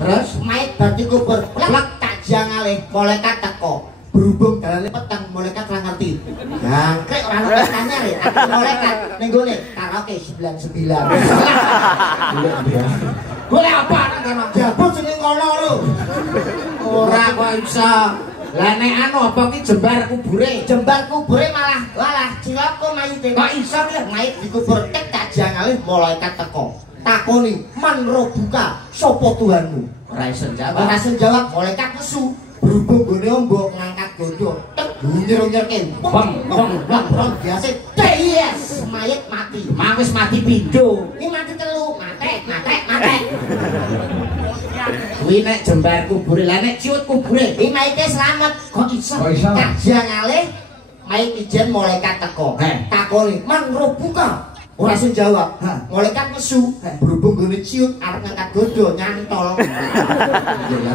Terus mayit bar dikubur, plek tak jangalih malaikat teko. Berhubung dalane peteng malaikat ora ngerti. Jangkrik ora ngerti anyar ya. Malaikat ning gone karaoke 99. golek apa nang kono? Jabut sing kono lho. Ora kok iso. Lah nek anu apa ki jembar kubure? Jembar kubure malah cilaka mayite. Kok iso ki mayit dikubur tek tak jangalih malaikat teko. Takoni, "Man robuka, sapa Tuhanmu?" ora iso jawab. Ora iso jawab, malaikat nesu. Berhubung gone ombok ngangkat godho, tek nyir-nyirke. Bang, biasa. Yes, mayit mati. Wis mati pindho. Ini mati telu, mate. Kuwi nek jembar kubure, lah nek ciut kubure. Ini mayite selamat. Kok iso? Tak jangalih mayit ijen malaikat teko. Takoni, "Man robuka?" Ora sing jawab. Malaikat nesu. Berhubung gone ciut arep ngangkat godho nyantol. Ya